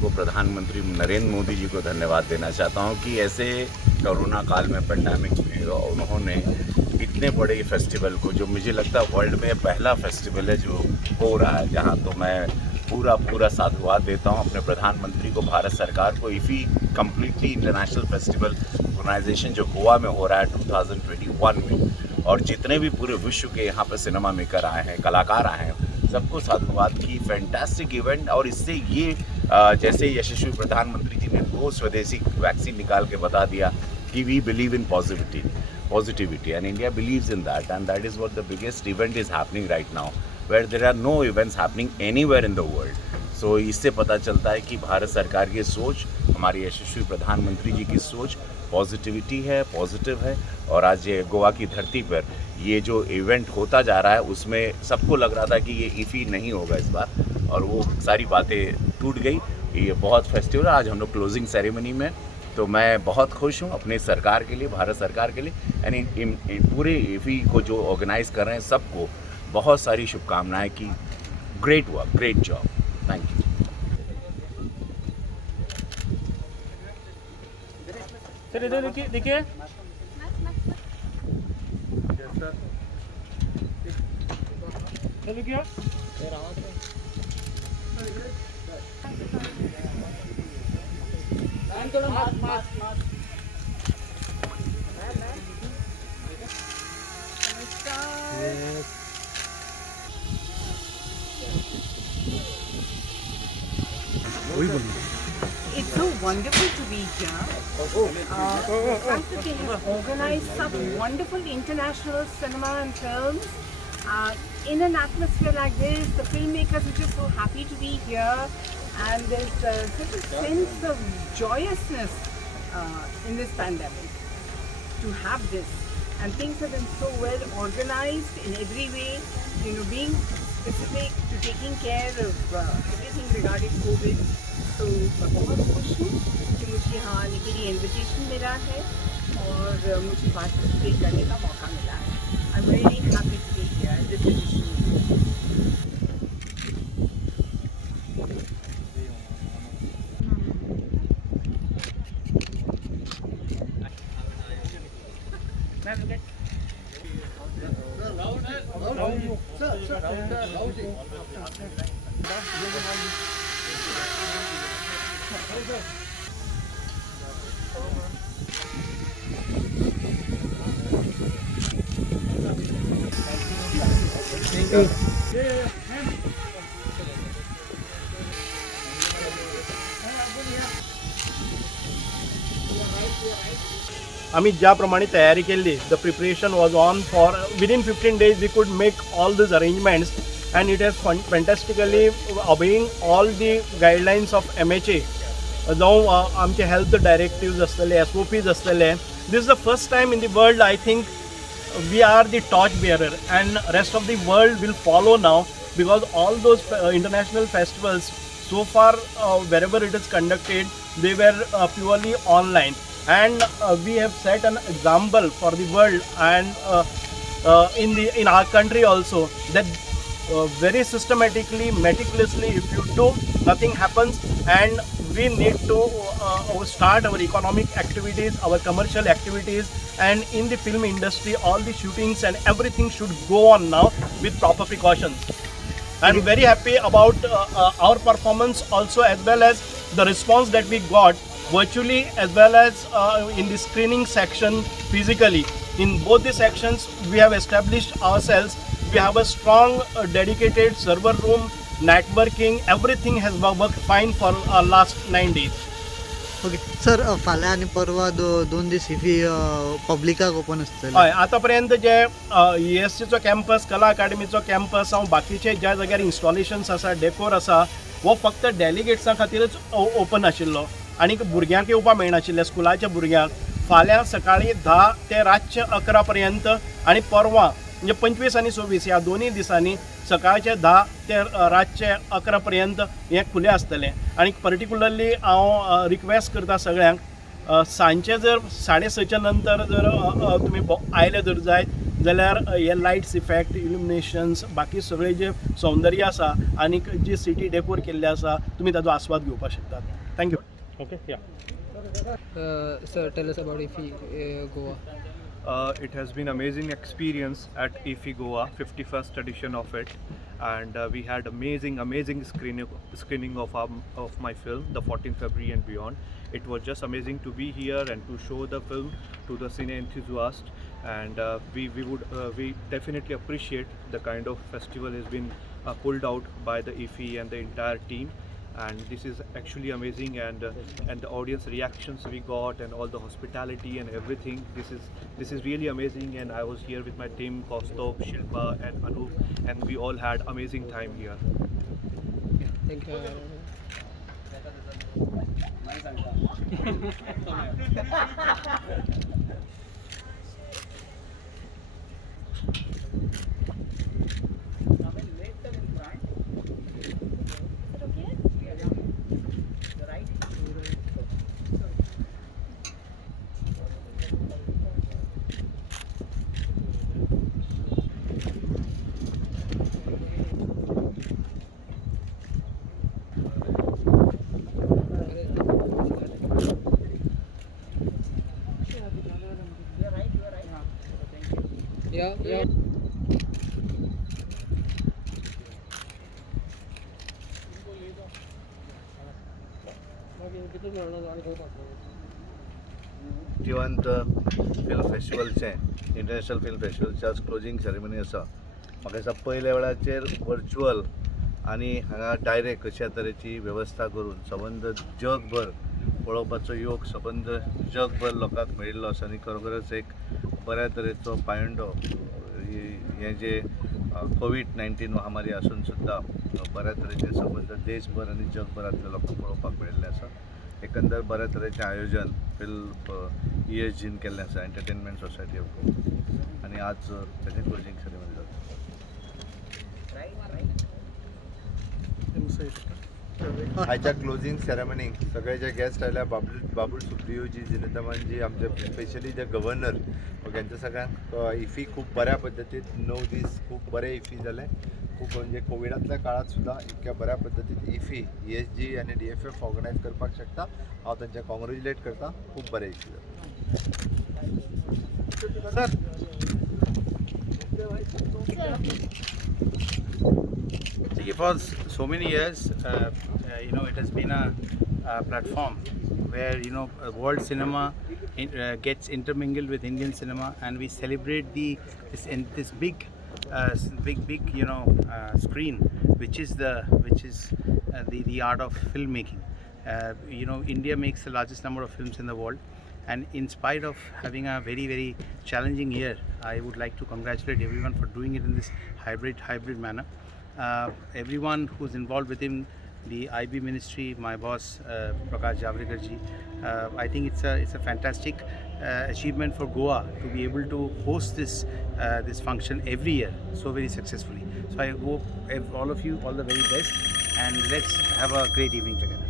को प्रधानमंत्री नरेंद्र मोदी जी को धन्यवाद देना चाहता हूं कि ऐसे कोरोना काल में पेंडेमिक में उन्होंने इतने बड़े फेस्टिवल को, जो मुझे लगता है वर्ल्ड में पहला फेस्टिवल है जो हो रहा है, जहां तो मैं पूरा साधुवाद देता हूं अपने प्रधानमंत्री को, भारत सरकार को। इफ़ी कम्प्लीटली इंटरनेशनल फेस्टिवल ऑर्गेनाइजेशन जो गोवा में हो रहा है 2021 में, और जितने भी पूरे विश्व के यहाँ पर सिनेमा मेकर आए हैं, कलाकार आए हैं, सबको साधुवाद की। Fantastic event. और इससे ये जैसे यशस्वी प्रधानमंत्री जी ने 2 स्वदेशी वैक्सीन निकाल के बता दिया कि we believe in positivity and India believes in that, and that is what the biggest event is happening right now, where there are no events happening anywhere in the world. So इससे पता चलता है कि भारत सरकार की सोच, हमारे यशस्वी प्रधानमंत्री जी की सोच पॉजिटिविटी है, पॉजिटिव है। और आज ये गोवा की धरती पर ये जो इवेंट होता जा रहा है, उसमें सबको लग रहा था कि ये इफ़ी नहीं होगा इस बार, और वो सारी बातें टूट गई। ये बहुत फेस्टिवल है। आज हम लोग क्लोजिंग सेरेमनी में, तो मैं बहुत खुश हूँ अपने सरकार के लिए, भारत सरकार के लिए, यानी पूरे इफ़ी को जो ऑर्गेनाइज़ कर रहे हैं सबको बहुत सारी शुभकामनाएं कि great work, great job, thank you. Sir इधर देखिए देखिए It's so wonderful to be here. The fact that they have organized such wonderful international cinema and films in an atmosphere like this, the filmmakers are just so happy to be here, and there's such a sense of joyousness in this pandemic to have this. And things have been so well organized in every way, you know, being specific to taking care of everything regarding COVID. तो मैं बहुत खुश हूँ कि मुझे यहाँ आने के लिए इन्विटेशन मिला है और मुझे पार्टिसिपेट करने का मौका मिला है। I am really happy to be here this edition. आम्ही ज्याप्रमाणे तयारी केली, the preparation was on for within 15 days we could make all this arrangements and it has fantastically obeying all the guidelines of MHA. जावं आमचे health directives आसतले, SOPs आसतले. This is the first time in the world I think we are the torch bearer, and rest of the world will follow now, because all those international festivals so far wherever it is conducted, they were purely online, and we have set an example for the world, and in our country also, that very systematically, meticulously, if you do, nothing happens, and we need to start our economic activities, our commercial activities, and in the film industry, all the shootings and everything should go on now with proper precautions. I'm very happy about our performance also, as well as the response that we got virtually, as well as in the screening section physically. In both the sections, we have established ourselves. We have a strong dedicated server room, networking, everything has worked fine for last 9 days. Okay sir, फाल्यां आनी परवा दोन दीस ही पब्लिकाक open आसतले. हय, आतापर्यंत जे ESCचो campus, कला अकादमीचो campus हांव बाकीचे ज्या जाग्यार इन्स्टॉलेशन्स आसा, डेकोर आसा, वो फक्त डेलिगेट्सां खातीरच ओपन आशिल्लो, आनीक भुरग्यांक येवपाक मेळनाशिल्ले, स्कुलाच्या भुरग्यांक. फाल्यां सकाळीं 10 ते रातचे 11 पर्यंत, आनी परवां म्हणजे 25 आणि 26 ह्या दोन्ही दिसांनी सकाळचे 10 ते रातचे 11 पर्यंत हे खुले आसतलें. आणि पर्टिक्युलरली हांव रिक्वेस्ट करता सगळ्यांक सांजचे जर 6:30च्या नंतर जर तुमी आयले जर जायत जाल्यार हे लायट्स इफेक्ट इल्युमिनेशन्स बाकी सगळे जे सौंदर्य आसा आनी जी सिटी डेकोर केल्ली आसा तुमी ताजो आस्वाद घेवपाक शकतात. थँक्यू. ओके या Sir, tell us about IFFI Goa. It has been amazing experience at IFFI Goa, 51st edition of it, and we had amazing screening of my film, the 14th February and beyond. It was just amazing to be here and to show the film to the cine enthusiast, and we definitely appreciate the kind of festival has been pulled out by the IFFI and the entire team. And this is actually amazing, and the audience reactions we got and all the hospitality and everything, this is really amazing. And I was here with my team, Kaustubh, Shilpa and Anup, and we all had amazing time here. Thank you. Yeah. जिवंत film फेस्टिवलचें international film फेस्टिवलचें आज closing ceremony आसा. म्हाका दिसता पयल्या वेळाचेर virtual आनी हांगा direct अशा तरेची वेवस्था करून सबंद जगभर पळोवपाचो योग सबंद जगभर लोकांक मेळिल्लो आसा. आनी खरोखरच एक बऱ्या तरेचो पांयंडो हें जे कोविड-19 महामारी आसून सुद्दां बऱ्या तरेचे सबंद देशभर आनी जगभरांतल्या लोकांक पळोवपाक मेळिल्लें आसा. एकंदर बऱ्या तरेचें आयोजन फिल्म ESGन केल्लें आसा, एंटरटेनमेंट सोसायटी ऑफ गोवा, आनी आज ताचें क्लोजींग सेरेमनी जाता. आयच्या क्लोजींग सेरेमनीक सगळे जे गेस्ट आयल्या, बाबूल सुप्रियोजी, जिनेतमानजी, आमचे स्पेशली जे गव्हर्नर यांच्या सगळ्यांक IFFI खूब बऱ्या पद्दतीन 9 दीस खूब बरें IFFI जालें. खूब म्हणजे कोविडांतल्या काळात सुद्दां इतक्या बऱ्या पद्दतीन IFFI, ESG आनी DFF ऑर्गनायज करपाक शकता. हांव तांचे कॉंग्रेच्युलेट करता. खूब बरें IFFI जालें. See, for so many years, it has been a platform where world cinema gets intermingled with Indian cinema, and we celebrate this big screen, which is the art of filmmaking. India makes the largest number of films in the world, and in spite of having a very, very challenging year, I would like to congratulate everyone for doing it in this hybrid manner. Everyone who's involved within the IB ministry, my boss Prakash Javadekar ji, I think it's a fantastic achievement for Goa to be able to host this function every year so very successfully. So I hope all of you all the very best, and let's have a great evening together.